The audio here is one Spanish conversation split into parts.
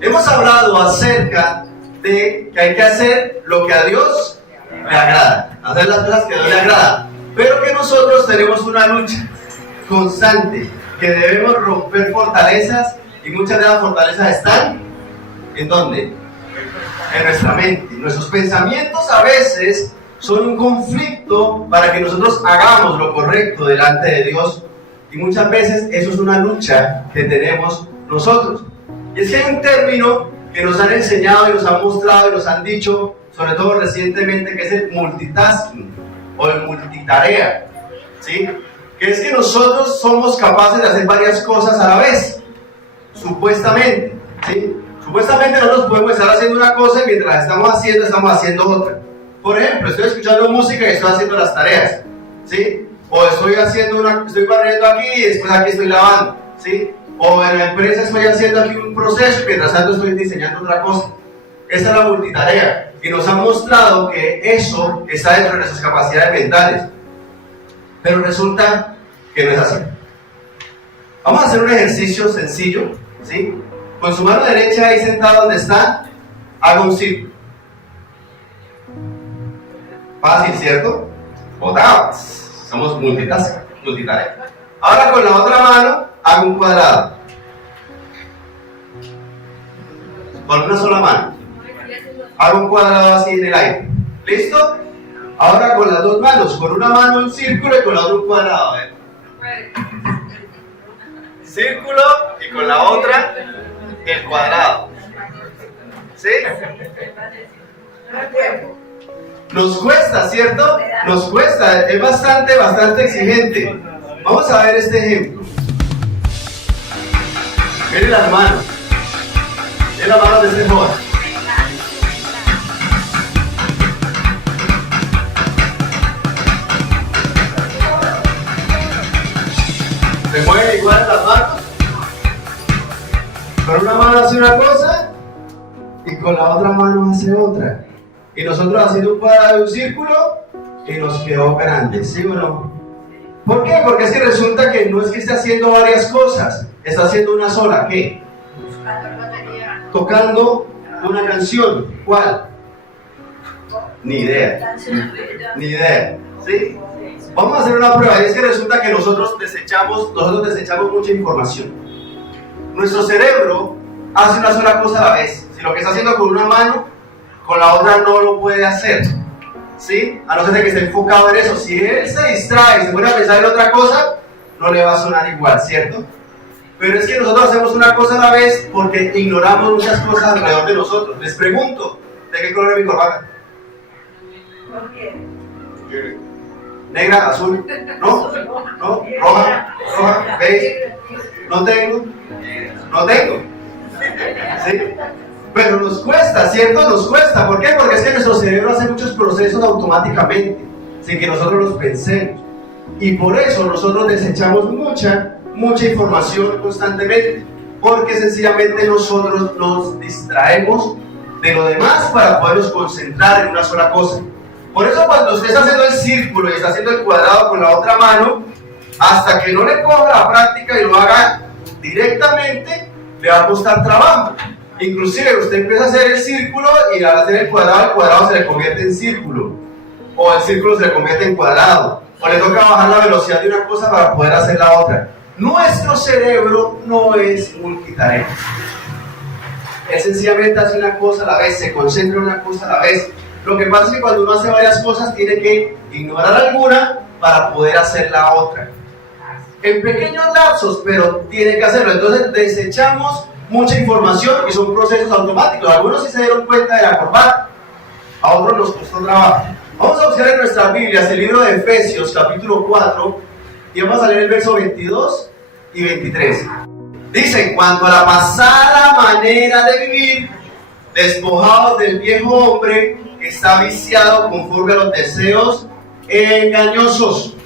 Hemos hablado acerca de que hay que hacer lo que a Dios le agrada, hacer las cosas que a Dios le agrada, pero que nosotros tenemos una lucha constante, que debemos romper fortalezas, y muchas de las fortalezas están ¿en dónde? En nuestra mente. Nuestros pensamientos a veces son un conflicto para que nosotros hagamos lo correcto delante de Dios, y muchas veces eso es una lucha que tenemos nosotros. Y es que hay un término que nos han enseñado y nos han mostrado y nos han dicho, sobre todo recientemente, que es el multitasking o el multitarea, ¿sí? Que es que nosotros somos capaces de hacer varias cosas a la vez, supuestamente, ¿sí? Supuestamente nosotros podemos estar haciendo una cosa y mientras estamos haciendo otra. Por ejemplo, estoy escuchando música y estoy haciendo las tareas, ¿sí? O estoy barriendo aquí y después aquí estoy lavando, ¿sí? O en la empresa estoy haciendo aquí un proceso y mientras tanto estoy diseñando otra cosa. Esa es la multitarea. Y nos han mostrado que eso está dentro de nuestras capacidades mentales. Pero resulta que no es así. Vamos a hacer un ejercicio sencillo, ¿sí? Con su mano derecha ahí sentado donde está, haga un círculo. Fácil, ¿cierto? Botado. Somos multitarea. Ahora con la otra mano, haga un cuadrado. Con una sola mano. Haga un cuadrado así en el aire. ¿Listo? Ahora con las dos manos, con una mano un círculo y con la otra un cuadrado. Círculo y con la otra el cuadrado. ¿Sí? Nos cuesta, ¿cierto? Nos cuesta, es bastante exigente. Vamos a ver este ejemplo. Miren las manos. Miren las manos de este joven. Se mueven igual las manos. Con una mano hace una cosa y con la otra mano hace otra. Y nosotros haciendo un cuadrado de un círculo y nos quedó grande, ¿sí o no? ¿Por qué? Porque es que resulta que no es que esté haciendo varias cosas, está haciendo una sola. ¿Qué? Tocando una canción. ¿Cuál? Ni idea. ¿Sí? Vamos a hacer una prueba, y es que resulta que nosotros desechamos mucha información. Nuestro cerebro hace una sola cosa a la vez. Si lo que está haciendo con una mano, con la otra no lo puede hacer, ¿sí? A no ser que esté enfocado en eso. Si él se distrae y se pone a pensar en otra cosa, no le va a sonar igual, ¿cierto? Pero es que nosotros hacemos una cosa a la vez porque ignoramos muchas cosas alrededor de nosotros. Les pregunto, ¿de qué color es mi corbata? ¿Por qué? ¿Negra? ¿Azul? ¿No? ¿No? ¿Roja? ¿Beige? ¿No tengo? ¿Sí? Pero nos cuesta, ¿cierto? Nos cuesta. ¿Por qué? Porque es que nuestro cerebro hace muchos procesos automáticamente, sin que nosotros los pensemos. Y por eso nosotros desechamos mucha información constantemente. Porque sencillamente nosotros nos distraemos de lo demás para podernos concentrar en una sola cosa. Por eso cuando usted está haciendo el círculo y está haciendo el cuadrado con la otra mano, hasta que no le coja la práctica y lo haga directamente, le va a costar trabajo. Inclusive usted empieza a hacer el círculo y al hacer el cuadrado se le convierte en círculo, o el círculo se le convierte en cuadrado, o le toca bajar la velocidad de una cosa para poder hacer la otra. Nuestro cerebro no es multitarea. Él sencillamente hace una cosa a la vez, se concentra en una cosa a la vez. Lo que pasa es que cuando uno hace varias cosas tiene que ignorar alguna para poder hacer la otra. En pequeños lapsos, pero tiene que hacerlo. Entonces desechamos mucha información y son procesos automáticos. Algunos sí se dieron cuenta de la corbata, a otros nos costó trabajo. Vamos a buscar en nuestras Biblias el libro de Efesios, capítulo 4, y vamos a leer el verso 22 y 23. Dice: en cuanto a la pasada manera de vivir, despojados del viejo hombre que está viciado conforme a los deseos engañosos,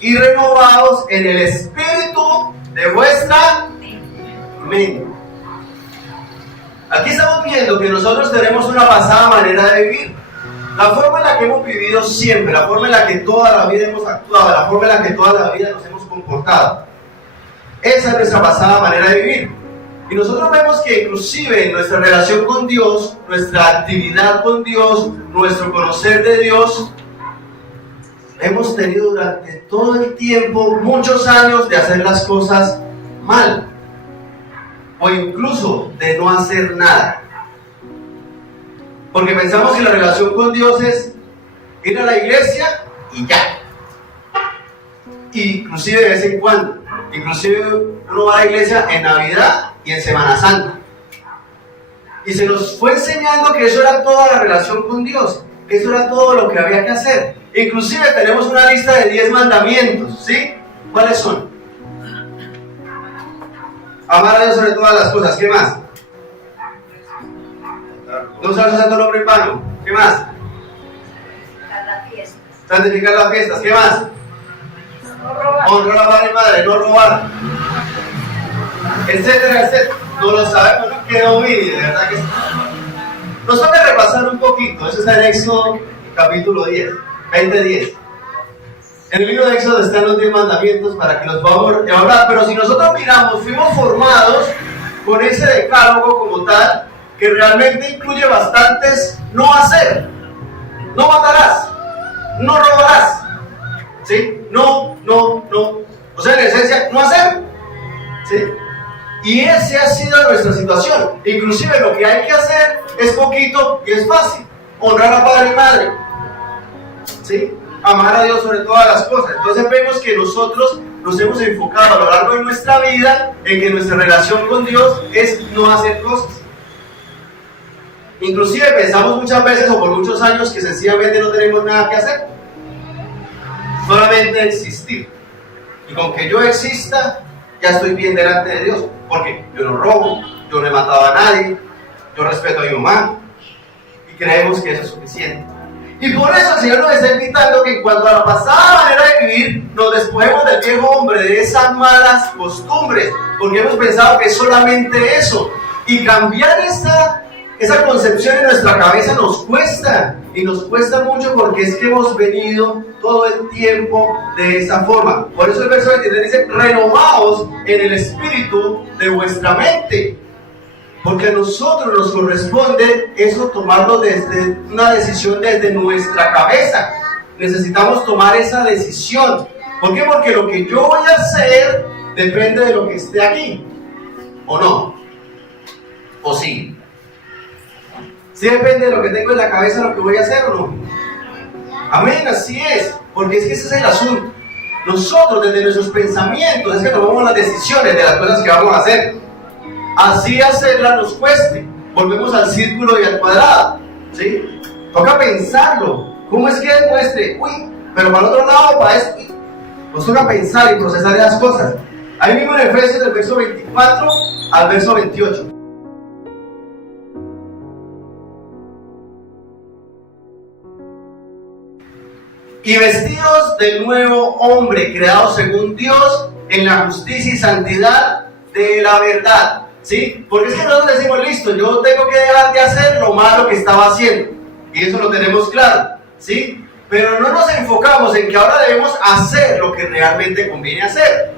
y renovados en el espíritu de vuestra mente. Aquí estamos viendo que nosotros tenemos una pasada manera de vivir. La forma en la que hemos vivido siempre, la forma en la que toda la vida hemos actuado, la forma en la que toda la vida nos hemos comportado. Esa es nuestra pasada manera de vivir. Y nosotros vemos que inclusive en nuestra relación con Dios, nuestra actividad con Dios, nuestro conocer de Dios, hemos tenido durante todo el tiempo muchos años de hacer las cosas mal, o incluso de no hacer nada. Porque pensamos que la relación con Dios es ir a la iglesia y ya. Inclusive de vez en cuando. Inclusive uno va a la iglesia en Navidad y en Semana Santa. Y se nos fue enseñando que eso era toda la relación con Dios, que eso era todo lo que había que hacer. Inclusive tenemos una lista de 10 mandamientos, ¿sí? ¿Cuáles son? Amar a Dios sobre todas las cosas. ¿Qué más? No usar su santo nombre en vano. ¿Qué más? Santificar las fiestas. ¿Qué más? No robar. Honrar a padre y madre, no robar. Etcétera, etcétera. No lo sabemos, no quedó muy, de verdad que sí. Nos toca repasar un poquito. Eso está en Éxodo capítulo 10, 20:10. En el libro de Éxodo están los 10 mandamientos para que los podamos hablar. Pero si nosotros miramos, fuimos formados con ese decálogo como tal, que realmente incluye bastantes no hacer. No matarás, no robarás, ¿sí? No. O sea, en esencia, no hacer, ¿sí? Y esa ha sido nuestra situación. Inclusive lo que hay que hacer es poquito y es fácil. Honrar a padre y madre, ¿sí? Amar a Dios sobre todas las cosas. Entonces vemos que nosotros nos hemos enfocado a lo largo de nuestra vida en que nuestra relación con Dios es no hacer cosas. Inclusive pensamos muchas veces o por muchos años que sencillamente no tenemos nada que hacer. Solamente existir. Y con que yo exista, ya estoy bien delante de Dios. Porque yo no robo, yo no he matado a nadie, yo respeto a mi mamá. Y creemos que eso es suficiente. Y por eso el Señor nos está invitando que en cuanto a la pasada manera de vivir, nos despojemos del viejo hombre, de esas malas costumbres. Porque hemos pensado que es solamente eso. Y cambiar esa concepción en nuestra cabeza nos cuesta, y nos cuesta mucho porque es que hemos venido todo el tiempo de esa forma. Por eso el verso 23 dice: renovaos en el espíritu de vuestra mente, porque a nosotros nos corresponde eso, tomarlo desde una decisión desde nuestra cabeza. Necesitamos tomar esa decisión. ¿Por qué? Porque lo que yo voy a hacer depende de lo que esté aquí, ¿o no? ¿O sí? ¿Sí depende de lo que tengo en la cabeza lo que voy a hacer o no? Amén, así es. Porque es que ese es el asunto. Nosotros desde nuestros pensamientos es que tomamos las decisiones de las cosas que vamos a hacer. Así hacerlas nos cueste. Volvemos al círculo y al cuadrado, ¿sí? Toca pensarlo. ¿Cómo es que demuestre? Uy, pero para el otro lado, para esto. Nos toca pensar y procesar esas cosas. Ahí mismo en Efesios del verso 24 al verso 28. Y vestidos del nuevo hombre, creado según Dios, en la justicia y santidad de la verdad. ¿Sí? Porque es que nosotros decimos, listo, yo tengo que dejar de hacer lo malo que estaba haciendo. Y eso lo tenemos claro, ¿sí? Pero no nos enfocamos en que ahora debemos hacer lo que realmente conviene hacer.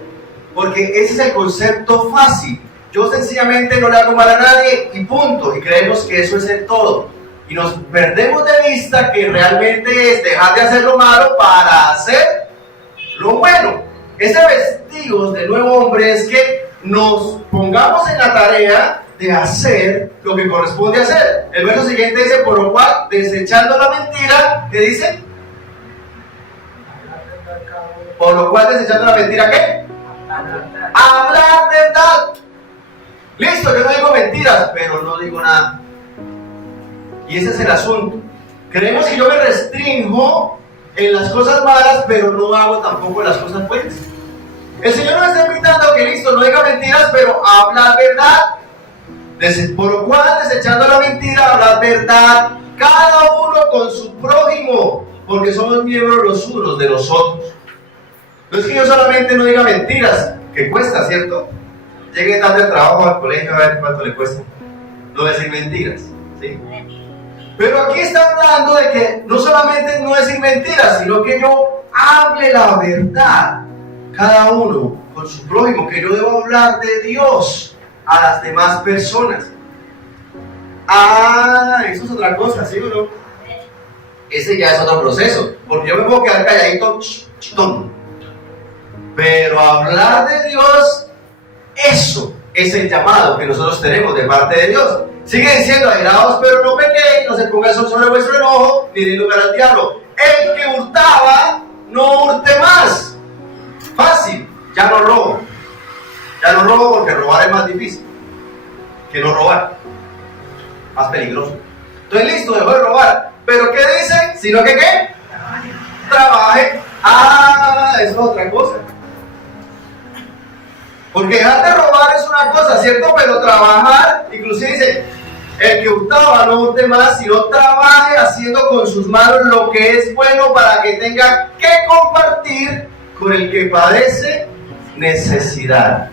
Porque ese es el concepto fácil. Yo sencillamente no le hago mal a nadie y punto. Y creemos que eso es el todo. Y nos perdemos de vista que realmente es dejar de hacer lo malo para hacer lo bueno. Ese vestidos de nuevo hombre es que nos pongamos en la tarea de hacer lo que corresponde hacer. El verso siguiente dice: por lo cual, desechando la mentira, ¿qué dice? Por lo cual, desechando la mentira, ¿qué? Hablar verdad. Listo, yo no digo mentiras, pero no digo nada. Y ese es el asunto. Creemos que yo me restringo en las cosas malas, pero no hago tampoco las cosas buenas. El Señor nos está invitando a que listo, no diga mentiras, pero habla verdad. Por lo cual, desechando la mentira, habla verdad, cada uno con su prójimo, porque somos miembros los unos de los otros. No es que yo solamente no diga mentiras, que cuesta, ¿cierto? Llegue tarde al trabajo, al colegio, a ver cuánto le cuesta no decir mentiras, ¿sí? Pero aquí está hablando de que no solamente no decir mentiras, sino que yo hable la verdad, cada uno con su prójimo, que yo debo hablar de Dios, a las demás personas. Ah, eso es otra cosa, ¿sí o no? Ese ya es otro proceso, porque yo me puedo quedar calladito, pero hablar de Dios, eso es el llamado que nosotros tenemos de parte de Dios. Sigue diciendo, airaos pero no pequéis, no se ponga el sol sobre vuestro enojo, ni den lugar al diablo. El que hurtaba, no hurte más. Fácil, ya no robo. Ya no robo porque robar es más difícil que no robar. Más peligroso. Entonces listo, dejó de robar. ¿Pero qué dice? Sino que ¿qué? Trabaje. Ah, eso es otra cosa. Porque dejar de robar es una cosa, ¿cierto? Pero trabajar, inclusive dice, el que hurtaba no hurte más, sino trabaje haciendo con sus manos lo que es bueno para que tenga que compartir con el que padece necesidad.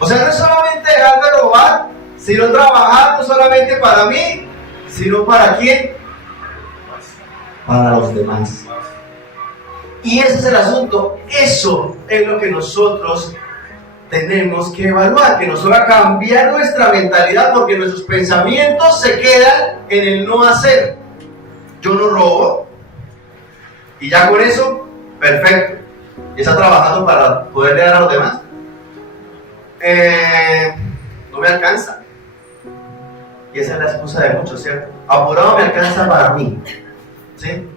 O sea, no es solamente dejar de robar, sino trabajar no solamente para mí, sino para ¿quién? Para los demás. Y ese es el asunto. Eso es lo que nosotros tenemos que evaluar, que nos va a cambiar nuestra mentalidad, porque nuestros pensamientos se quedan en el no hacer. Yo no robo, y ya con eso, perfecto. ¿Y está trabajando para poderle dar a los demás? No me alcanza. Y esa es la excusa de muchos, ¿cierto? Apurado me alcanza para mí, ¿sí?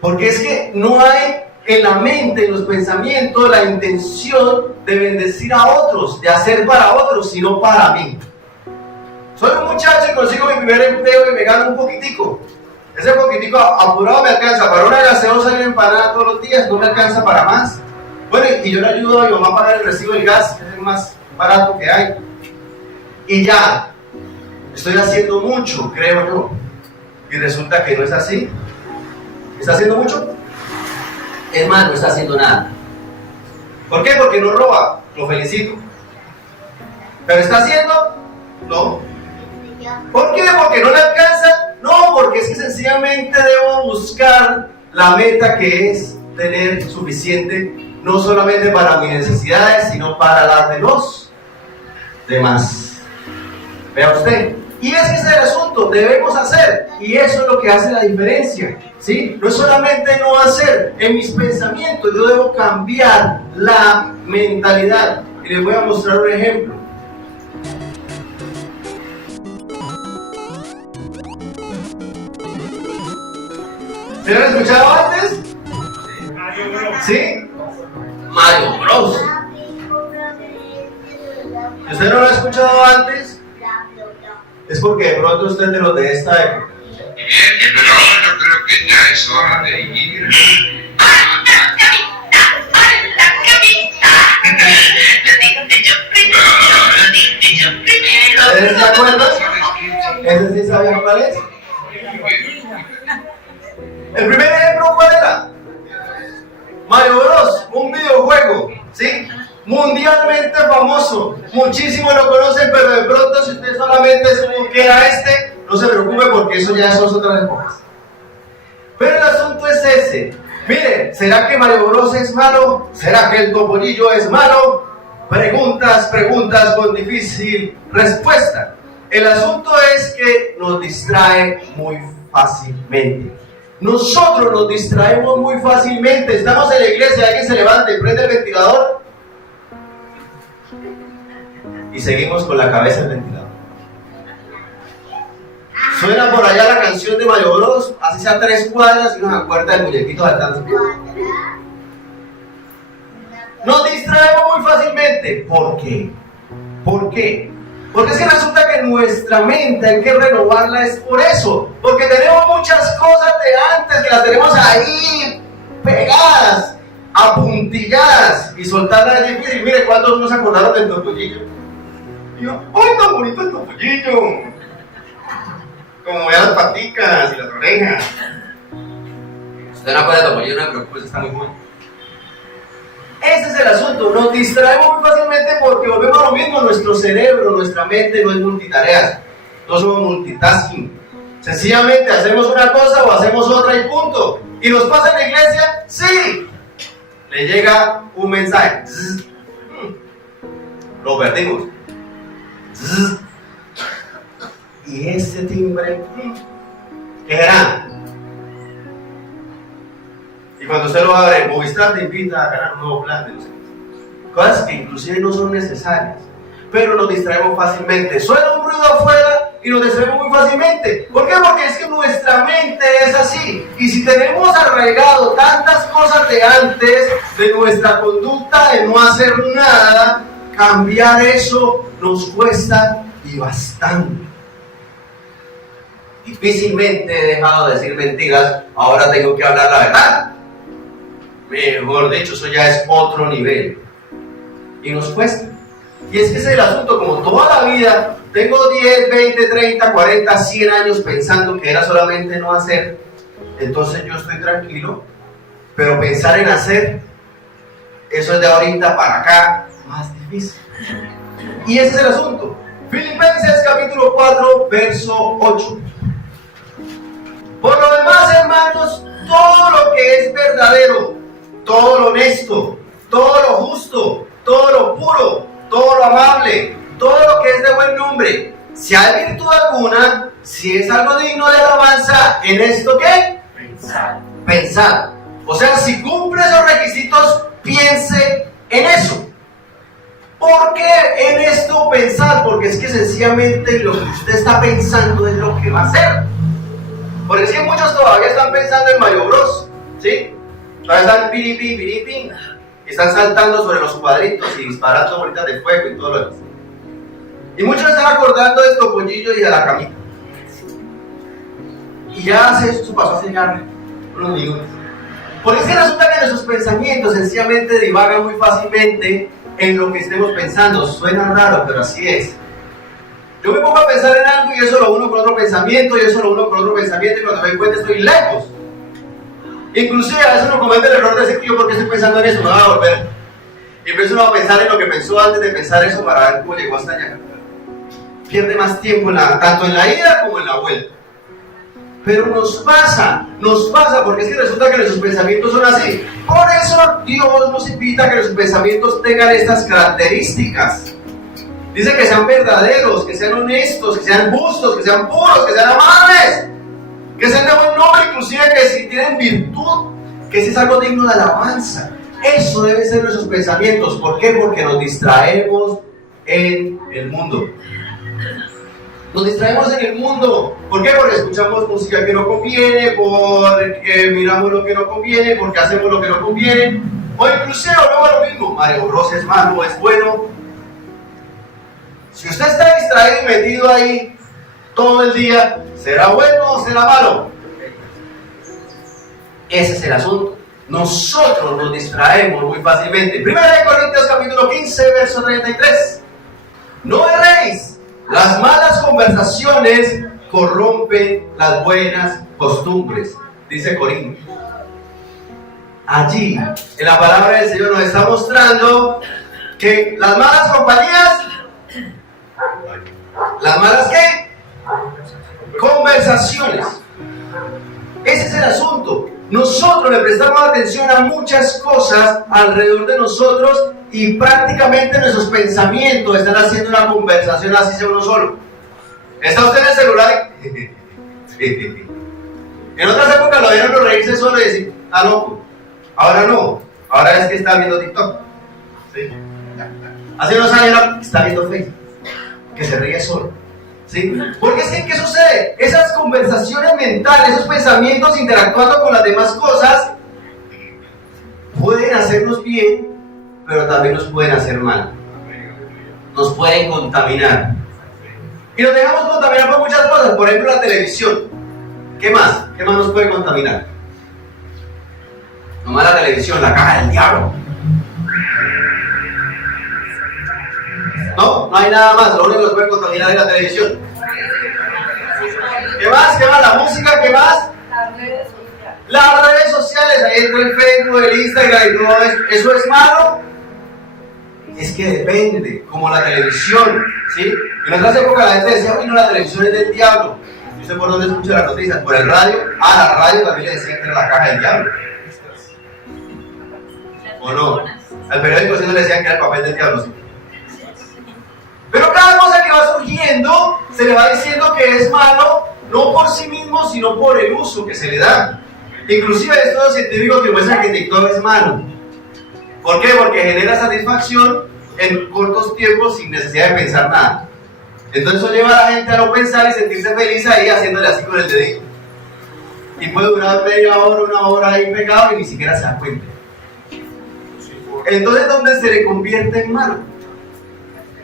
Porque es que no hay en la mente, en los pensamientos, la intención de bendecir a otros, de hacer para otros, sino para mí. Soy un muchacho y consigo mi primer empleo y me gano un poquitico. Ese poquitico apurado me alcanza para una gaseosa y una empanada todos los días, no me alcanza para más. Bueno, y yo le ayudo a mi mamá a pagar el recibo del gas, que es el más barato que hay. Y ya, estoy haciendo mucho, creo yo. Y resulta que no es así. ¿Está haciendo mucho? Es más, no está haciendo nada. ¿Por qué? Porque no roba. Lo felicito. ¿Pero está haciendo? No. ¿Por qué? ¿Porque no le alcanza? No, porque es que sencillamente debo buscar la meta, que es tener suficiente, no solamente para mis necesidades, sino para las de los demás. Vea usted. Y ese es el asunto, debemos hacer, y eso es lo que hace la diferencia, ¿sí? No es solamente no hacer, en mis pensamientos yo debo cambiar la mentalidad. Y les voy a mostrar un ejemplo. ¿Se lo han escuchado antes? ¿Sí? Mario Bros. Si usted no lo ha escuchado antes, es porque de pronto usted es de los de esta época. Pero yo creo que ya es hora de ir. ¿Ustedes se acuerdan? ¿Ese sí sabían cuál es? El primer ejemplo, ¿cuál era? Mario Bros, un videojuego, ¿sí? Mundialmente famoso, muchísimos lo conocen, pero de pronto si usted solamente supo que era este, no se preocupe porque eso ya son otras épocas. Pero el asunto es ese. Miren, ¿será que Mario Bros es malo? ¿Será que el Topollillo es malo? Preguntas con difícil respuesta. El asunto es que nos distrae muy fácilmente. Nosotros nos distraemos muy fácilmente. Estamos en la iglesia, alguien se levanta y prende el ventilador y seguimos con la cabeza en el ventilador. Suena por allá la canción de Mario Bros, así sea 3 cuadras y nos acuerda del muñequito saltando. Nos distraemos muy fácilmente. ¿Por qué? ¿Por qué? Porque es que resulta que nuestra mente hay que renovarla, es por eso. Porque tenemos muchas cosas de antes que las tenemos ahí pegadas, apuntilladas, y soltarlas es difícil. Mire, ¿cuántos no se acordaron del Topollillo? Y yo, ¡ay, tan bonito el Topollillo! Como vean las paticas y las orejas. Usted no acuerda del Topollillo, no me preocupe, está muy bueno. Ese es el asunto, nos distraemos muy fácilmente porque volvemos a lo mismo, nuestro cerebro, nuestra mente no es multitareas, no somos multitasking. Sencillamente hacemos una cosa o hacemos otra y punto. ¿Y nos pasa en la iglesia? Sí. Le llega un mensaje. lo perdimos. Y ese timbre, ¿qué será? Y cuando usted lo abre, Movistar te invita a ganar un nuevo plan de no sé qué. Cosas que inclusive no son necesarias, pero nos distraemos fácilmente. Suena un ruido afuera y nos distraemos muy fácilmente. ¿Por qué? Porque es que nuestra mente es así. Y si tenemos arraigado tantas cosas de antes, de nuestra conducta de no hacer nada, cambiar eso nos cuesta y bastante. Difícilmente he dejado de decir mentiras, ahora tengo que hablar la verdad. Mejor dicho, eso ya es otro nivel. Y nos cuesta. Y es que ese es el asunto, como toda la vida, tengo 10, 20, 30, 40, 100 años pensando que era solamente no hacer, entonces yo estoy tranquilo, pero pensar en hacer, eso es de ahorita para acá, más difícil. Y ese es el asunto. Filipenses capítulo 4, verso 8. Por lo demás, hermanos, todo lo que es verdadero, todo lo honesto, todo lo justo, todo lo puro, todo lo amable, todo lo que es de buen nombre, si hay virtud alguna, si es algo digno de alabanza, ¿en esto qué? Pensar. O sea, si cumple esos requisitos, piense en eso. ¿Por qué en esto pensar? Porque es que sencillamente lo que usted está pensando es lo que va a hacer. Porque es que muchos todavía están pensando en Mario Bros, ¿sí? Todavía están piripín, piripín, y están saltando sobre los cuadritos y disparando bolitas de fuego y todo lo demás. Y muchos están acordando de Topollillo y de la camita. Y ya eso pasó hace ya unos minutos. Porque es que resulta que nuestros pensamientos sencillamente divagan muy fácilmente en lo que estemos pensando. Suena raro, pero así es. Yo me pongo a pensar en algo y eso lo uno con otro pensamiento, y eso lo uno con otro pensamiento, y cuando me doy cuenta estoy lejos. Inclusive a veces uno comete el error de decir que yo porque estoy pensando en eso me voy a volver. Y empiezo uno a pensar en lo que pensó antes de pensar eso para ver cómo llegó hasta allá. Pierde más tiempo tanto en la ida como en la vuelta. Pero nos pasa porque es que resulta que nuestros pensamientos son así. Por eso Dios nos invita a que nuestros pensamientos tengan estas características. Dice que sean verdaderos, que sean honestos, que sean justos, que sean puros, que sean amables, que sean de buen nombre, inclusive que si tienen virtud, que si es algo digno de alabanza. Eso deben ser nuestros pensamientos. ¿Por qué? Porque nos distraemos en el mundo. Nos distraemos en el mundo. ¿Por qué? Porque escuchamos música que no conviene, porque miramos lo que no conviene, porque hacemos lo que no conviene, o inclusive volvemos a lo mismo. Mario Bros es malo, es bueno. Si usted está distraído y metido ahí todo el día, ¿será bueno o será malo? Ese es el asunto. Nosotros nos distraemos muy fácilmente. 1 Corintios capítulo 15, verso 33. No erréis. Las malas conversaciones corrompen las buenas costumbres, dice Corintios. Allí, en la palabra del Señor nos está mostrando que las malas compañías, ¿las malas qué? Conversaciones. Ese es el asunto. Nosotros le prestamos atención a muchas cosas alrededor de nosotros y prácticamente nuestros pensamientos están haciendo una conversación así sea uno solo. ¿Está usted en el celular? En otras épocas lo vieron reírse solo y decir, ah, loco. Ahora no. Ahora es que está viendo TikTok. ¿Sí? Hace unos años está viendo Facebook. Que se ríe solo. ¿Sí? Porque es que, ¿qué sucede? Esas conversaciones mentales, esos pensamientos interactuando con las demás cosas, pueden hacernos bien, pero también nos pueden hacer mal. Nos pueden contaminar. Y nos dejamos contaminar por muchas cosas. Por ejemplo, la televisión. ¿Qué más? ¿Qué más nos puede contaminar? Nomás la televisión, la caja del diablo. No hay nada más. Lo único que nos puede contaminar es la televisión. ¿Qué más? ¿Qué más? La música, ¿qué más? Las redes sociales. Las redes sociales, ahí entra el Facebook, el Instagram y todo eso. ¿Eso es malo? Es que depende, como la televisión, ¿sí? En otras épocas la gente decía, uy, no, la televisión es del diablo. Yo sé por dónde escucha las noticias, por el radio. La radio también le decían que era la caja del diablo. ¿O no? Al periódico sí no le decían que era el papel del diablo, ¿sí? se le va diciendo que es malo, no por sí mismo, sino por el uso que se le da. Inclusive hay estudios científicos que muestran que TikTok es malo. ¿Por qué? Porque genera satisfacción en cortos tiempos sin necesidad de pensar nada. Entonces eso lleva a la gente a no pensar y sentirse feliz ahí haciéndole así con el dedito. Y puede durar media hora, una hora ahí pegado y ni siquiera se da cuenta. Entonces, ¿dónde se le convierte en malo?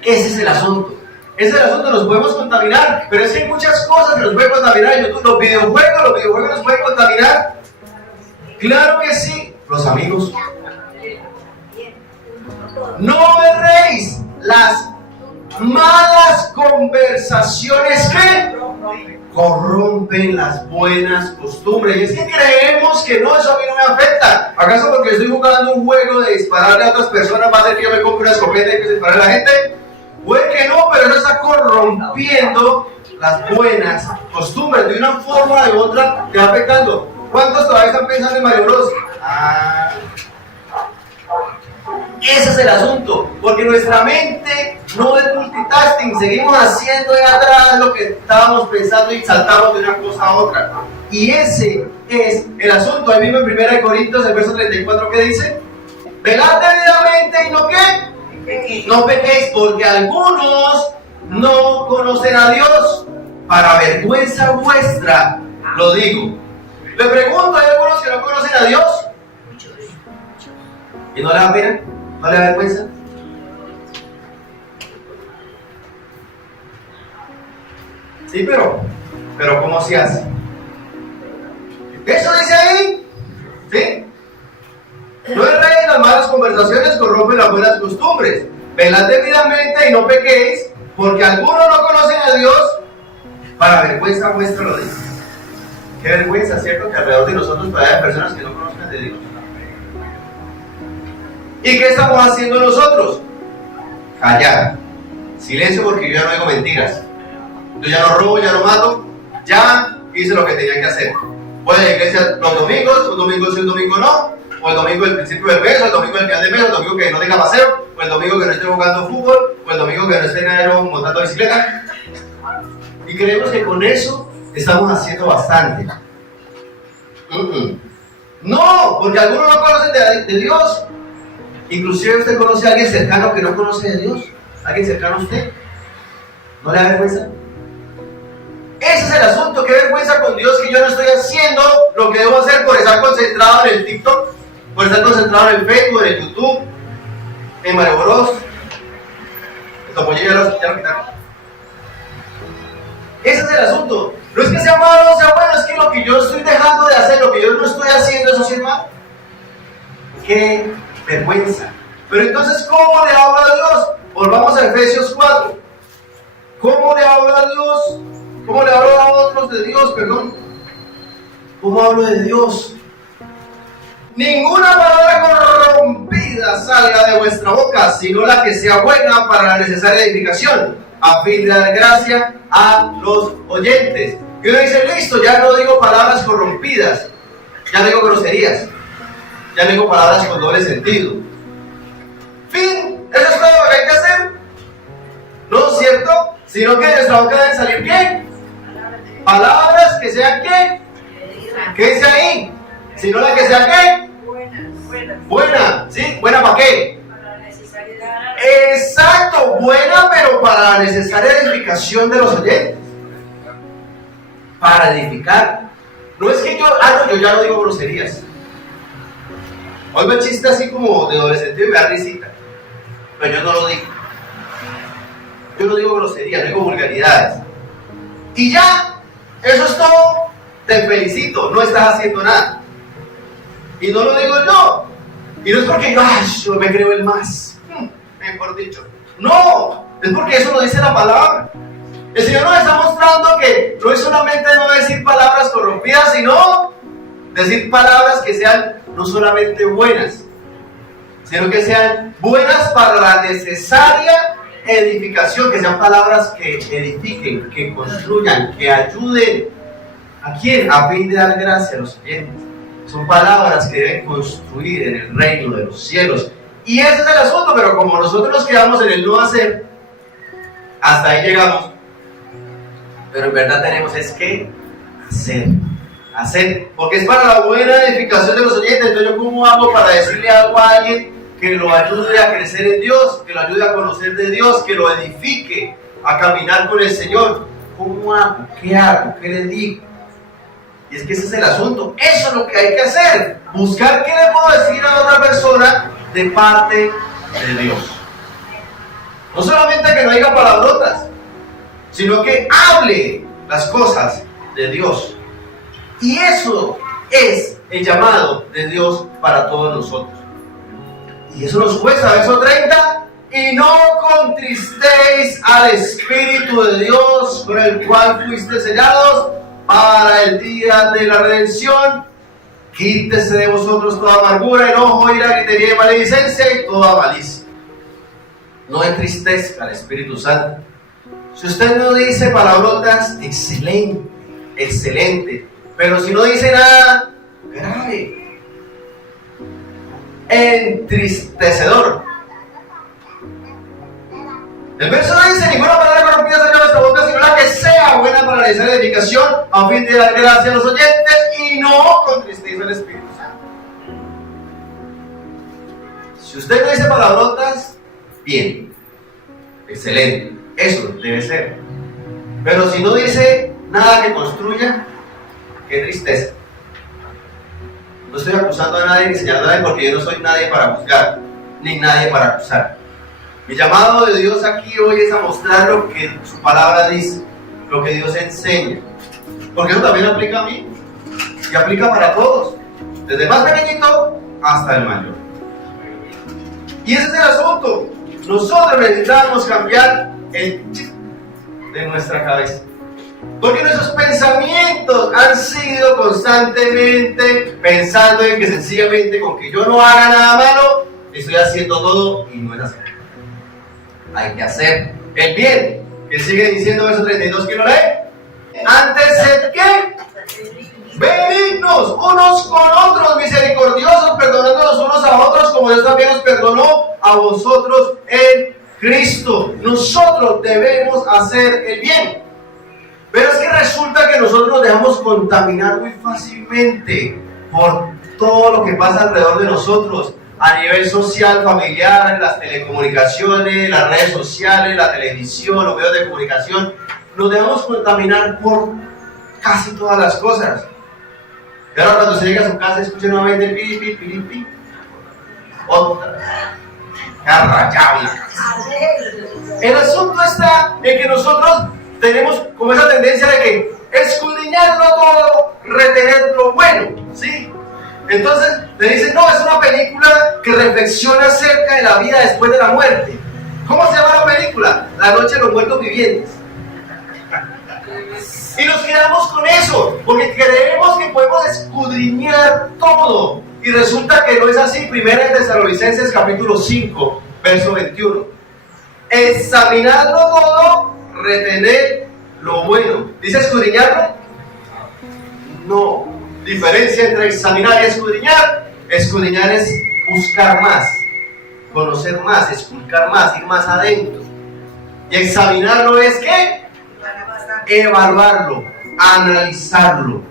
Ese es el asunto. Ese es el asunto, nos podemos contaminar, pero es que hay muchas cosas que nos pueden contaminar. Los videojuegos nos pueden contaminar. Claro que sí, los amigos. No erréis las malas conversaciones que corrompen las buenas costumbres. Y es que creemos que no, eso a mí no me afecta. ¿Acaso porque estoy jugando un juego de dispararle a otras personas va a hacer que yo me compre una escopeta y que se dispare a la gente? Puede que no, pero eso está corrompiendo las buenas costumbres. De una forma o de otra te va afectando. ¿Cuántos todavía están pensando en Mario Bros? Ese es el asunto, porque nuestra mente no es multitasking, seguimos haciendo de atrás lo que estábamos pensando y saltamos de una cosa a otra. Y ese es el asunto. Ahí mismo en 1 Corintios, el verso 34, ¿qué dice? Velad debidamente y no qué, no pequéis, porque algunos no conocen a Dios. Para vergüenza vuestra lo digo. Le pregunto, ¿hay algunos que no conocen a Dios? ¿Y no le da pena? ¿No le da vergüenza? Sí, pero ¿cómo se hace? Eso dice ahí, ¿sí? No erréis, las malas conversaciones corrompen las buenas costumbres. Velad debidamente y no pequéis, porque algunos no conocen a Dios. Para vergüenza vuestra lo dice. Qué vergüenza, ¿cierto? Que alrededor de nosotros todavía hay personas que no conocen de Dios. ¿Y qué estamos haciendo nosotros? Callar. Silencio, porque yo ya no digo mentiras. Yo ya no robo, ya no mato. Ya hice lo que tenía que hacer. Voy a la iglesia los domingos, un domingo sí, un domingo no. O el domingo del principio del mes, o el domingo del final del mes, o el domingo que no tenga paseo, o el domingo que no esté jugando fútbol, o el domingo que no esté en aero montando bicicleta. Y creemos que con eso estamos haciendo bastante. No, porque algunos no conocen de Dios. Inclusive usted conoce a alguien cercano que no conoce de Dios. ¿Alguien cercano a usted? ¿No le da vergüenza? Ese es el asunto. Qué vergüenza con Dios que yo no estoy haciendo lo que debo hacer por estar concentrado en el TikTok, por estar concentrado en el Facebook, en el YouTube, en Mario Bros. El topollillo ya lo quitaron. Ese es el asunto. No es que sea malo o sea bueno, es que lo que yo estoy dejando de hacer, lo que yo no estoy haciendo, eso sí es malo. Qué vergüenza. Pero entonces, ¿cómo le habla a Dios? Volvamos a Efesios 4. ¿Cómo le habla a Dios? ¿Cómo le hablo a otros de Dios? Perdón. ¿Cómo hablo de Dios? Ninguna palabra corrompida salga de vuestra boca, sino la que sea buena para la necesaria edificación, a fin de dar gracia a los oyentes. Y uno dice, listo, ya no digo palabras corrompidas, ya no digo groserías, ya no digo palabras con doble sentido. Fin, eso es todo lo que hay que hacer. No es cierto, sino que de nuestra boca deben salir ¿qué? Palabras que sean ¿qué? ¿Qué dice ahí? Sino la que sea ¿qué? Buena, ¿sí? ¿Buena para qué? Exacto, buena, pero para la necesaria edificación de los oyentes. Para edificar. No es que yo ya no digo groserías. Hoy me chiste así como de doble sentido y me da risita. Pero yo no lo digo. Yo no digo groserías, no digo vulgaridades. Y ya, eso es todo. Te felicito, no estás haciendo nada. Y no lo digo yo. Y no es porque yo me creo el más. Mejor dicho. No, es porque eso lo dice la palabra. El Señor nos está mostrando que no es solamente no decir palabras corrompidas, sino decir palabras que sean no solamente buenas, sino que sean buenas para la necesaria edificación, que sean palabras que edifiquen, que construyan, que ayuden. ¿A quién? A fin de dar gracia a los oyentes. Son palabras que deben construir en el reino de los cielos. Y ese es el asunto, pero como nosotros nos quedamos en el no hacer, hasta ahí llegamos. Pero en verdad tenemos es que hacer, porque es para la buena edificación de los oyentes. Entonces, ¿yo cómo hago para decirle algo a alguien que lo ayude a crecer en Dios, que lo ayude a conocer de Dios, que lo edifique a caminar con el Señor? ¿Cómo hago? ¿Qué hago? ¿Qué le digo? Y es que ese es el asunto. Eso es lo que hay que hacer. Buscar qué le puedo decir a otra persona de parte de Dios. No solamente que no diga palabrotas, sino que hable las cosas de Dios. Y eso es el llamado de Dios para todos nosotros. Y eso nos cuesta, verso 30. Y no contristéis al Espíritu de Dios, con el cual fuiste sellados para el día de la redención. Quítese de vosotros toda amargura, enojo, ira, gritería y maledicencia y toda malicia. No entristezca al Espíritu Santo. Si usted no dice palabrotas, excelente, excelente. Pero si no dice nada, grave, entristecedor. El verso dice: ninguna palabra corrompida salga de nuestra boca, sino la que sea buena para realizar edificación, a fin de dar gracia a los oyentes, y no contristéis al Espíritu Santo. Si usted no dice palabrotas, bien, excelente, eso debe ser. Pero si no dice nada que construya, qué tristeza. No estoy acusando a nadie ni señalando a nadie, porque yo no soy nadie para juzgar, ni nadie para acusar. Mi llamado de Dios aquí hoy es a mostrar lo que su palabra dice, lo que Dios enseña. Porque eso también aplica a mí y aplica para todos, desde el más pequeñito hasta el mayor. Y ese es el asunto. Nosotros necesitamos cambiar el chip de nuestra cabeza. Porque nuestros pensamientos han sido constantemente pensando en que sencillamente con que yo no haga nada malo, estoy haciendo todo, y no es así. Hay que hacer el bien, que sigue diciendo verso 32, que lo lee. Antes de que benignos unos con otros, misericordiosos, perdonándonos unos a otros, como Dios también os perdonó a vosotros en Cristo. Nosotros debemos hacer el bien. Pero es que resulta que nosotros nos dejamos contaminar muy fácilmente por todo lo que pasa alrededor de nosotros, a nivel social, familiar, las telecomunicaciones, las redes sociales, la televisión, los medios de comunicación. Nos dejamos contaminar por casi todas las cosas. Y ahora cuando se llega a su casa, escuche nuevamente piripi, piripi. Otra. Ya rayado la casa. El asunto está en que nosotros tenemos como esa tendencia de que escudriñarlo todo, retener lo bueno, ¿sí? Entonces le dicen: no, es una película que reflexiona acerca de la vida después de la muerte. ¿Cómo se llama la película? La noche de los muertos vivientes. Y nos quedamos con eso, porque creemos que podemos escudriñar todo. Y resulta que no es así. Primera de Tesalonicenses capítulo 5, verso 21. Examinarlo todo, retener lo bueno. ¿Dice escudriñarlo? No. Diferencia entre examinar y escudriñar. Escudriñar es buscar más, conocer más, esculcar más, ir más adentro. Y examinarlo es ¿qué? Evaluarlo, analizarlo.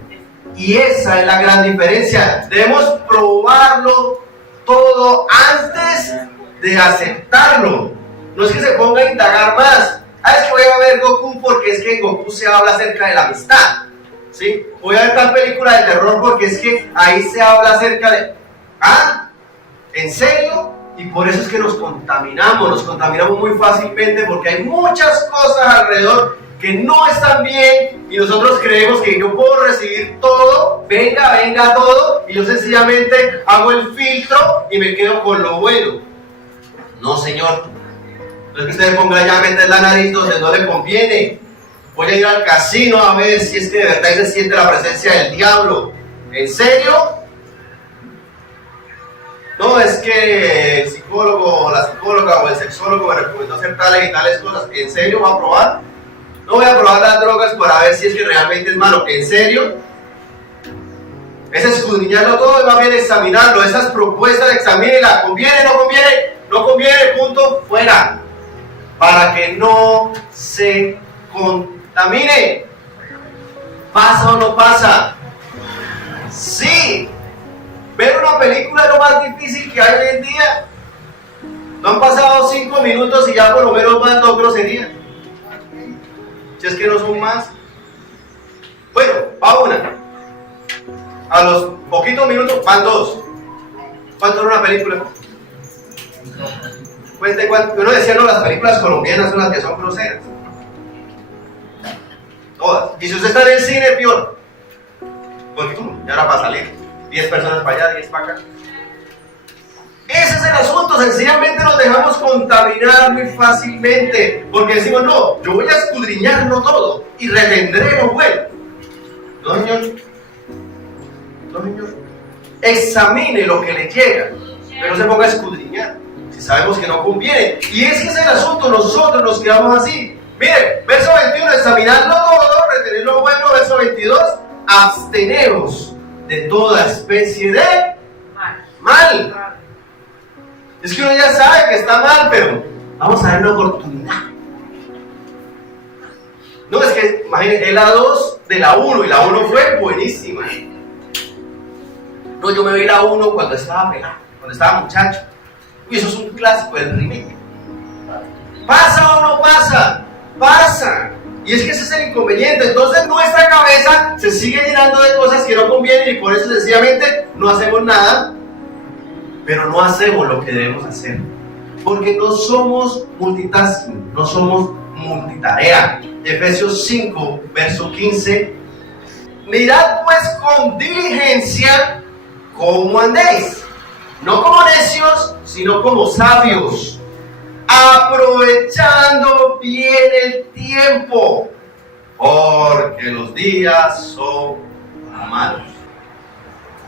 Y esa es la gran diferencia. Debemos probarlo todo antes de aceptarlo. No es que se ponga a indagar más. Es que voy a ver Goku porque es que en Goku se habla acerca de la amistad, ¿sí? Voy a ver tal película de terror porque es que ahí se habla acerca de... ¿Ah? ¿En serio? Y por eso es que nos contaminamos muy fácilmente, porque hay muchas cosas alrededor que no están bien y nosotros creemos que yo puedo recibir todo, venga todo, y yo sencillamente hago el filtro y me quedo con lo bueno. No, señor. No es que usted ponga ya a meter la nariz donde no le conviene. Voy a ir al casino a ver si es que de verdad se siente la presencia del diablo. ¿En serio? No, es que el psicólogo, la psicóloga o el sexólogo me recomendó hacer tales y tales cosas. ¿En serio va a probar? No voy a probar las drogas para ver si es que realmente es malo. ¿En serio? Es escudriñarlo todo y más bien examinarlo. Esas propuestas, examínela. ¿Conviene, no conviene? No conviene, punto, fuera. Para que no se contamine. ¿Pasa o no pasa? Sí. Ver una película es lo más difícil que hay hoy en día. No han pasado 5 minutos y ya por lo menos van 2 groserías. Si es que no son más. Bueno, va una. A los poquitos minutos van 2. ¿Cuánto dura una película? Cuente cuánto. Uno decía, no, las películas colombianas son las que son groseras. Todas. Y si usted está en el cine, peor. Porque ya ahora para salir. 10 personas para allá, 10 para acá. Ese es el asunto, sencillamente nos dejamos contaminar muy fácilmente, porque decimos, no, yo voy a escudriñarlo todo y retendré lo bueno. No, señor. No, señor. Examine lo que le llega, pero no se ponga a escudriñar, si sabemos que no conviene. Y ese es el asunto, nosotros nos quedamos así. Mire, verso 21, examinarlo todo, retener lo bueno. Verso 22, absteneos de toda especie de mal. Es que uno ya sabe que está mal, pero vamos a dar una oportunidad. No, es que, imagínense, es la 2 de la 1 y la 1 fue buenísima. No, yo me vi la 1 cuando estaba pelado, cuando estaba muchacho. Uy, eso es un clásico del remake. ¿Pasa o no pasa? Pasa. Y es que ese es el inconveniente. Entonces nuestra cabeza se sigue llenando de cosas que no convienen y por eso sencillamente no hacemos nada. Pero no hacemos lo que debemos hacer, porque no somos multitasking, no somos multitarea. Efesios 5, verso 15. Mirad pues con diligencia cómo andéis, no como necios, sino como sabios, aprovechando bien el tiempo, porque los días son malos.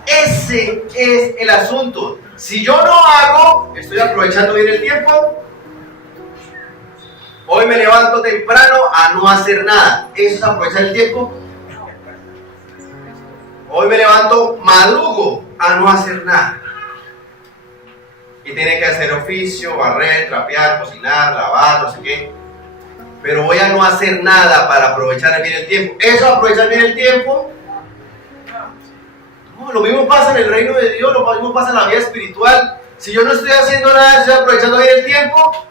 Ese es el asunto. Si yo no hago, estoy aprovechando bien el tiempo. Hoy me levanto temprano a no hacer nada. ¿Eso es aprovechar el tiempo? Hoy me levanto madrugo a no hacer nada. Y tiene que hacer oficio, barrer, trapear, cocinar, lavar, no sé qué. Pero voy a no hacer nada para aprovechar bien el tiempo. ¿Eso es aprovechar bien el tiempo? No, lo mismo pasa en el reino de Dios, lo mismo pasa en la vida espiritual. Si yo no estoy haciendo nada, ¿estoy aprovechando bien el tiempo?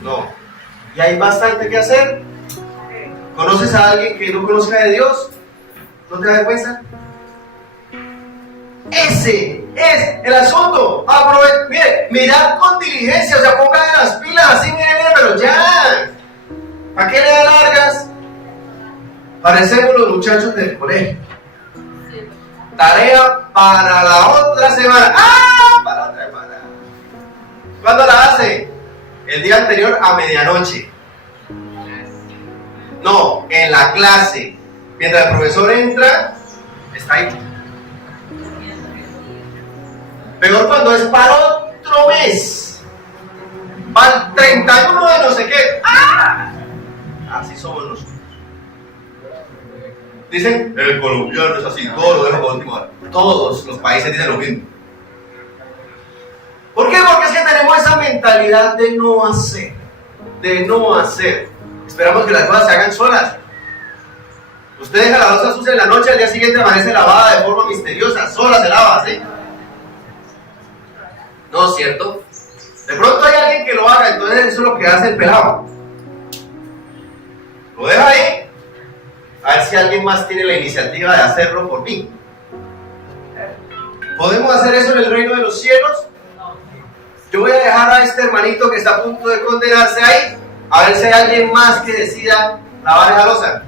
No. ¿Y hay bastante que hacer? ¿Conoces a alguien que no conozca de Dios? ¿No te das vergüenza? Ese es el asunto. Mire, mirad con diligencia, o sea, pongan las pilas así, mire, pero ya. ¿Para qué le da largas? Parecemos los muchachos del colegio. Tarea para la otra semana. ¡Ah! Para otra semana. ¿Cuándo la hace? El día anterior a medianoche. No, en la clase. Mientras el profesor entra, está ahí. Peor cuando es para otro mes. Para el 31 de no sé qué. ¡Ah! Así somos nosotros. Dicen, el colombiano es así, todo lo dejo por última hora. Todos los países dicen lo mismo. ¿Por qué? Porque es que tenemos esa mentalidad de no hacer. De no hacer. Esperamos que las cosas se hagan solas. Usted deja la loza sucia en la noche, al día siguiente amanece lavada de forma misteriosa. Sola se lava, ¿sí? ¿No es cierto? De pronto hay alguien que lo haga, entonces eso es lo que hace el pelado. Lo deja ahí. A ver si alguien más tiene la iniciativa de hacerlo por mí. ¿Podemos hacer eso en el reino de los cielos? Yo voy a dejar a este hermanito que está a punto de condenarse ahí, a ver si hay alguien más que decida lavar esa loza.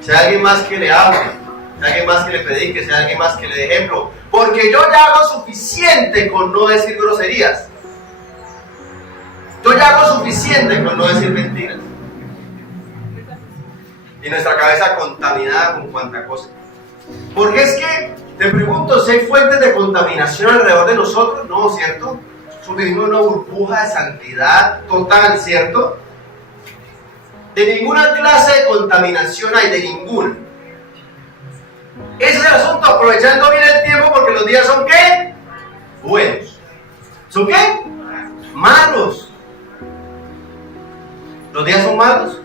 Si hay alguien más que le hable, si hay alguien más que le predique, si hay alguien más que le dé ejemplo. Porque yo ya hago suficiente con no decir groserías. Yo ya hago suficiente con no decir mentiras. Y nuestra cabeza contaminada con cuanta cosa. Porque es que, te pregunto, si hay fuentes de contaminación alrededor de nosotros, no, ¿cierto? Vivimos en una burbuja de santidad total, ¿cierto? De ninguna clase de contaminación hay, de ninguna. Ese es el asunto, aprovechando bien el tiempo, porque los días son ¿qué? Buenos. ¿Son qué? Malos. ¿Los días son malos?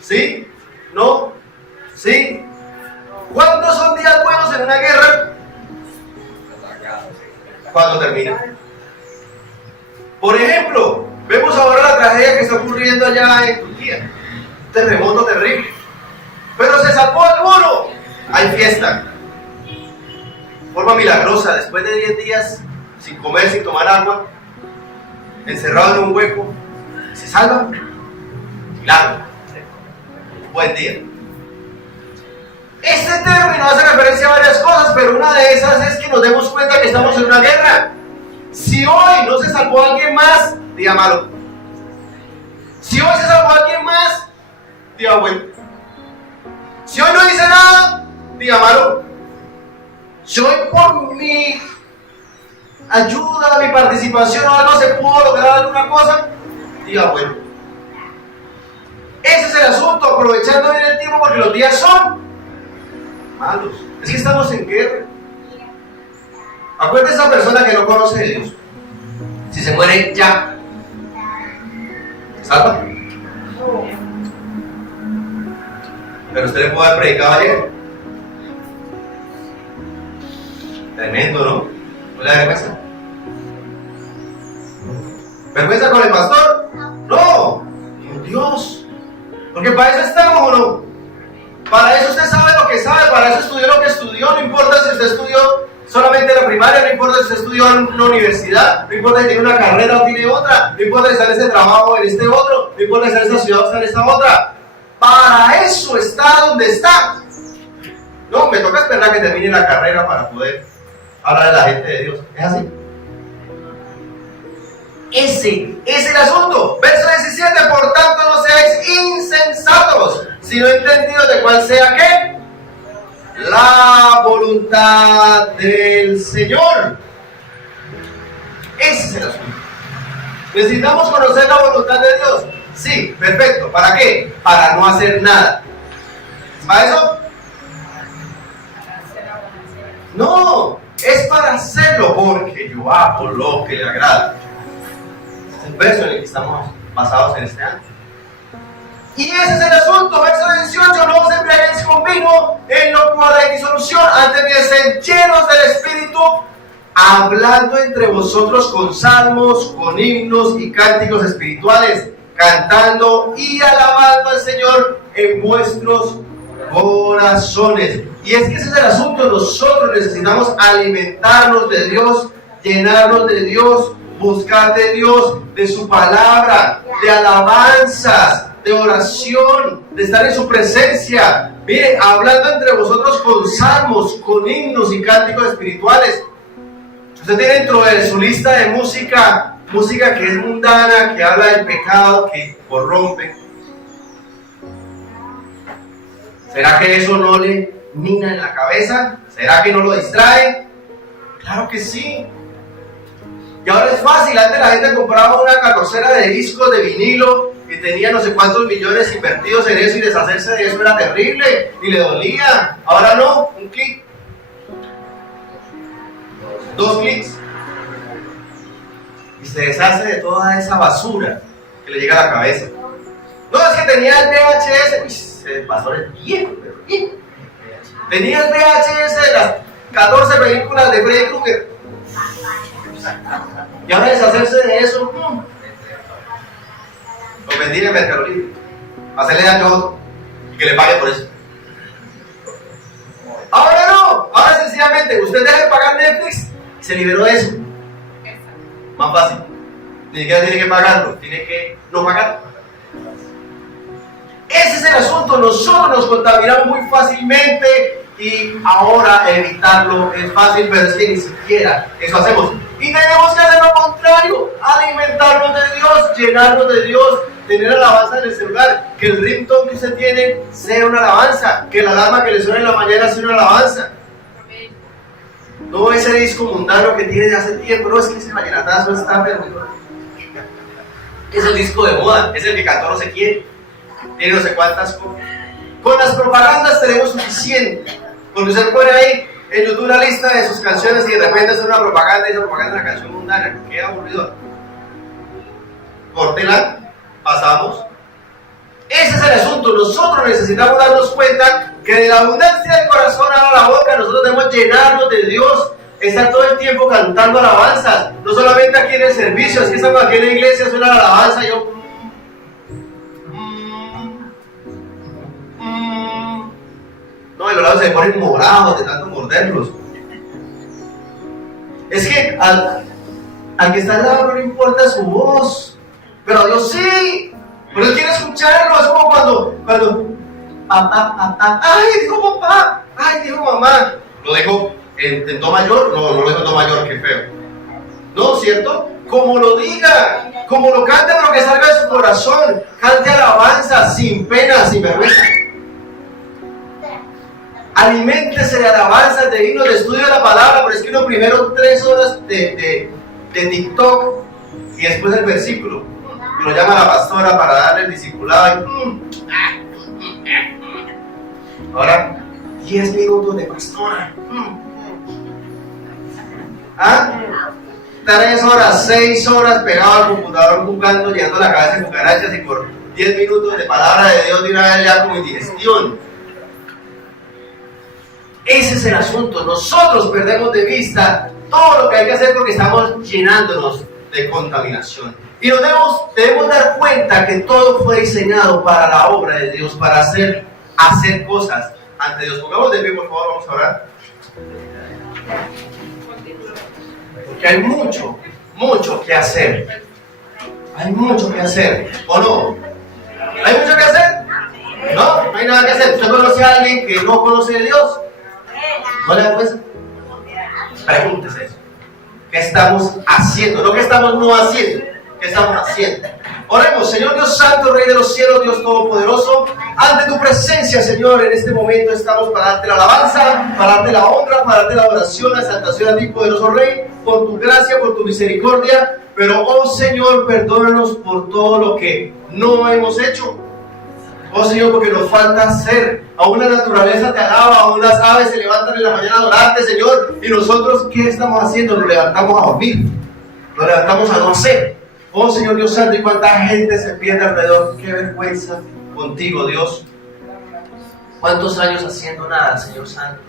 ¿Sí? ¿No? ¿Sí? ¿Cuántos son días buenos en una guerra? ¿Cuándo termina? Por ejemplo, vemos ahora la tragedia que está ocurriendo allá en Turquía. Un terremoto terrible. Pero se salvó alguno. Hay fiesta. Forma milagrosa, después de 10 días sin comer, sin tomar agua, encerrado en un hueco, se salva. Milagro. Buen día. Este término hace referencia a varias cosas, pero una de esas es que nos demos cuenta que estamos en una guerra. Si hoy no se salvó alguien más, día malo. Si hoy se salvó alguien más, día bueno. Si hoy no dice nada, día malo. Si hoy por mi ayuda, mi participación o algo se pudo lograr alguna cosa, día bueno. Ese es el asunto, aprovechando bien el tiempo porque los días son malos. Es que estamos en guerra. Acuérdate esa persona que no conoce de Dios. Si se muere ya, ¿se salva? Pero usted le puede haber predicado ayer. Tremendo, ¿no? ¿No le da vergüenza? ¿Vergüenza con el pastor? No, con Dios. Porque para eso estamos, ¿o no? Para eso usted sabe lo que sabe, para eso estudió lo que estudió. No importa si usted estudió solamente la primaria, no importa si usted estudió en una universidad, no importa si tiene una carrera o tiene otra, no importa si está en este trabajo o en este otro, no importa si está en esta ciudad o está en esta otra. Para eso está donde está. No, me toca esperar a que termine la carrera para poder hablar de la gente de Dios. ¿Es así? Ese es el asunto. Verso 17, por tanto no seáis insensatos, sino entendidos de cuál sea ¿qué? La voluntad del Señor. Ese es el asunto. ¿Necesitamos conocer la voluntad de Dios? Sí, perfecto. ¿Para qué? Para no hacer nada. ¿Para eso? No, es para hacerlo porque yo hago lo que le agrada. Es el verso en el que estamos basados en este año. Y ese es el asunto, verso 18, no os embriaguéis con vino, en lo cual hay disolución, antes de ser llenos del Espíritu, hablando entre vosotros con salmos, con himnos y cánticos espirituales, cantando y alabando al Señor en vuestros corazones. Y es que ese es el asunto, nosotros necesitamos alimentarnos de Dios, llenarnos de Dios, buscar de Dios, de su palabra, de alabanzas, de oración, de estar en su presencia. Mire, hablando entre vosotros con salmos, con himnos y cánticos espirituales. Usted tiene dentro de su lista de música que es mundana, que habla del pecado, que corrompe. ¿Será que eso no le mina en la cabeza? ¿Será que no lo distrae? Claro que sí. Y ahora es fácil, antes la gente compraba una carrocera de discos, de vinilo, y tenía no sé cuántos millones invertidos en eso, y deshacerse de eso era terrible, y le dolía. Ahora no, un clic. 2 clics. Y se deshace de toda esa basura que le llega a la cabeza. No, es que tenía el VHS, uy, se pasó el viejo, pero viejo. Tenía el VHS de las 14 películas de Freddy Krueger. Y ahora deshacerse de eso, lo vendí en Mercado Libre, hacerle daño a otro y que le pague por eso. Ahora no, ahora sencillamente usted deja de pagar Netflix y se liberó de eso. Más fácil. Ni siquiera tiene que pagarlo, tiene que no pagarlo. Ese es el asunto, nosotros nos contaminamos muy fácilmente y ahora evitarlo es fácil, pero es que ni siquiera eso hacemos. Y tenemos que hacer lo contrario, alimentarnos de Dios, llenarnos de Dios, tener alabanza en el celular, que el ringtone que usted tiene sea una alabanza, que la alarma que le suena en la mañana sea una alabanza. No ese disco mundano que tiene de hace tiempo, no es que ese vallenatazo está perdido. Es el disco de moda, es el que cantó no sé quién, tiene no sé cuántas cosas. Con las propagandas tenemos suficiente. Cuando usted pone ahí en YouTube una lista de sus canciones y de repente es una propaganda y esa propaganda es una canción mundana, qué aburrido. Córtela, pasamos. Ese es el asunto. asunto. Nosotros necesitamos darnos cuenta que de la abundancia del corazón habla la boca. Nosotros debemos llenarnos de Dios, estar todo el tiempo cantando alabanzas. No solamente aquí en el servicio, es que estamos aquí en la iglesia, suena la alabanza, yo... No, y los lados se ponen morados de tanto morderlos. Es que al que está al lado no le importa su voz, pero a Dios sí. Pero Él quiere escucharlo. Es como cuando papá, ay, dijo papá, ay, dijo mamá. ¿Lo dijo en do mayor? No, no lo dijo en do mayor, qué feo. ¿No, cierto? Como lo diga, como lo cante, pero que salga de su corazón. Cante alabanza, sin pena, sin vergüenza. Aliméntese de alabanzas, de himnos, de estudio de la palabra, pero es que uno primero 3 horas de TikTok y después el versículo. Y lo llama la pastora para darle el discipulado. Ahora, 10 minutos de pastora. 3 horas, 6 horas pegado al computador jugando, llenando la cabeza de cucarachas y por 10 minutos de palabra de Dios de una vez ya como indigestión. Ese es el asunto. Nosotros perdemos de vista todo lo que hay que hacer porque estamos llenándonos de contaminación. Y nos debemos dar cuenta que todo fue diseñado para la obra de Dios, para hacer cosas ante Dios. Pongamos de pie, por favor, vamos a orar. Porque hay mucho que hacer. Hay mucho que hacer, ¿o no? ¿Hay mucho que hacer? No, no hay nada que hacer. ¿Usted conoce a alguien que no conoce a Dios? ¿No le da cuenta? Pregúntese eso. ¿Qué estamos haciendo? No que estamos no haciendo. ¿Qué estamos haciendo? Oremos, Señor Dios Santo, Rey de los cielos, Dios Todopoderoso. Ante tu presencia, Señor, en este momento estamos para darte la alabanza, para darte la honra, para darte la adoración, la exaltación a ti, poderoso Rey, por tu gracia, por tu misericordia. Pero, oh Señor, perdónanos por todo lo que no hemos hecho. Oh Señor, porque nos falta hacer. Aún la naturaleza te alaba, aún las aves se levantan en la mañana a adorarte, Señor. Y nosotros, ¿qué estamos haciendo? Nos levantamos a dormir. Nos levantamos a no hacer. Oh Señor Dios Santo, y cuánta gente se pierde alrededor. Qué vergüenza contigo, Dios. ¿Cuántos años haciendo nada, Señor Santo?